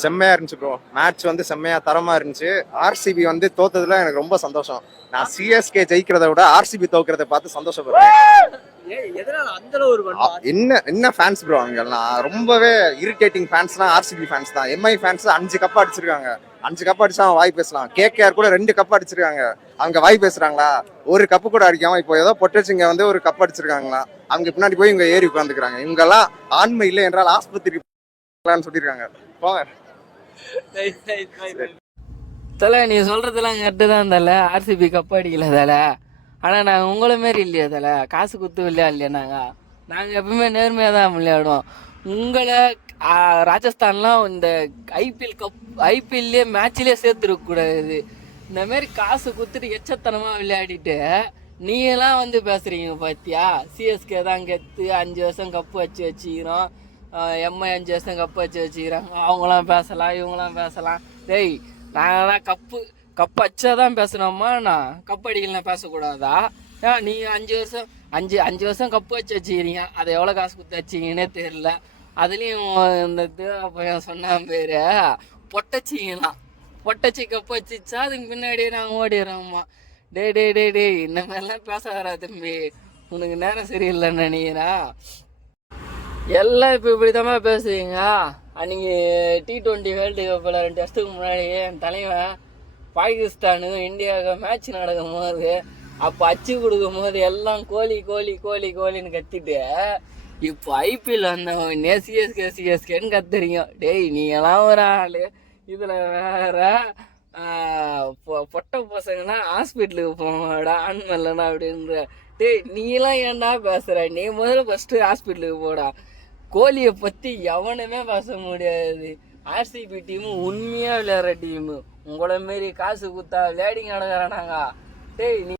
செம்மையா இருந்துச்சு bro. Match வந்து செம்மையா தரமா இருந்துச்சு. ஆர்சிபி வந்து தோத்ததுல எனக்கு ரொம்ப சந்தோஷம். நான் சிஎஸ்கே ஜெயிக்கிறத விட ஆர்சிபி தோக்கிறத பார்த்து சந்தோஷப்படுறேன். என்ன என்ன ஃபேன்ஸ் ப்ரோ அங்கெல்லாம் ரொம்பவே இரிட்டேட்டிங் ஃபேன்ஸ்னா ஆர்சிபி ஃபேன்ஸ் தான். எம்ஐ ஃபேன்ஸ் 5 கப் அடிச்சிருக்காங்க. 5 கப் அடிச்சா வாய் பேசலாம். கேகேஆர் கூட 2 கப் அடிச்சிருக்காங்க. அவங்க வாய் பேசுறாங்களா? ஒரு கப்பு கூட அடிக்காம இப்போ ஏதோ பொட்டச்சிங்க வந்து ஒரு கப் அடிச்சிருக்காங்களா? அவங்க பின்னாடி போய் இவங்க ஏறி உட்காந்துக்கிறாங்க. இவங்க எல்லாம் ஆண்மை இல்லை என்றால் ஆஸ்பத்திரி சொல்லிருக்காங்க. போங்க. தல நீ சொல்றதெல்லாம் கரெக்டு தான் தல. ஆர்சிபி கப் அடிக்கல தல. ஆனால் நாங்கள் உங்களை மாரி இல்லையா தல, காசு குத்து விளையாடலையா நாங்கள் எப்பவுமே நேர்மையாக தான் விளையாடுவோம். உங்களை ராஜஸ்தான்லாம் இந்த ஐபிஎல்லே மேட்ச்லேயே சேர்த்துருக்கக்கூடாது. இந்தமாரி காசு குத்துட்டு எச்சத்தனமாக விளையாடிட்டு நீங்களாம் வந்து பேசுகிறீங்க பார்த்தியா. சிஎஸ்கே தான் கெத்து, 5 வருஷம் கப்பு வச்சுக்கிறோம். எம்ஐ 5 வருஷம் கப்பு வச்சுக்கிறாங்க. அவங்களாம் பேசலாம், இவங்களாம் பேசலாம். டேய், நாங்களாம் கப்பு வச்சாதான் பேசணுமா? நான் கப்பு அடிக்கலாம் பேசக்கூடாதா? நீ 5 வருஷம் கப்பு வச்சுக்கிறீங்க. அதை எவ்வளோ காசு கொடுத்து வச்சிங்கன்னே தெரியல. அதுலேயும் இந்த பையன் சொன்ன பேர் பொட்டச்சி கப்பு வச்சிச்சா அதுக்கு பின்னாடியே நாங்கள் ஓடிடுறோம்மா. டே இந்த மாதிரிலாம் பேச வரா தம்பி. உனக்கு நேரம் சரியில்லைன்னு நினைக்கிறேன். எல்லாம் இப்போ இப்படி தான் பேசுவீங்க. அன்றைக்கி T20 வேர்ல்டு கப்பில் 2 வருஷத்துக்கு முன்னாடி என் தலைவன் பாகிஸ்தானு இந்தியாவுக்கு மேட்ச் நடக்கும் போது அப்போ அச்சு கொடுக்கும் போது எல்லாம் கோலின்னு கத்திட்டு, இப்போ ஐபிஎல் வந்தவனே சிஎஸ்கேன்னு கத்துறீங்க. டேய், நீங்களாம் ஒரு ஆள். இதில் வேற பொட்டை பசங்கன்னா ஹாஸ்பிட்டலுக்கு போவாடா ஆண்மல்லனா அப்படின்ற. டேய், நீலாம் ஏன்டா பேசுகிற? நீ முதல்ல ஃபஸ்ட்டு ஹாஸ்பிட்டலுக்கு போடா. கோலியை பற்றி எவனுமே பேச முடியாது. ஆர்சிபி டீமு உண்மையாக விளையாடுற டீமு. உங்களை மாரி காசு குத்தா விளையாடிங்க நடக்கிறானாங்க. டேய், நீ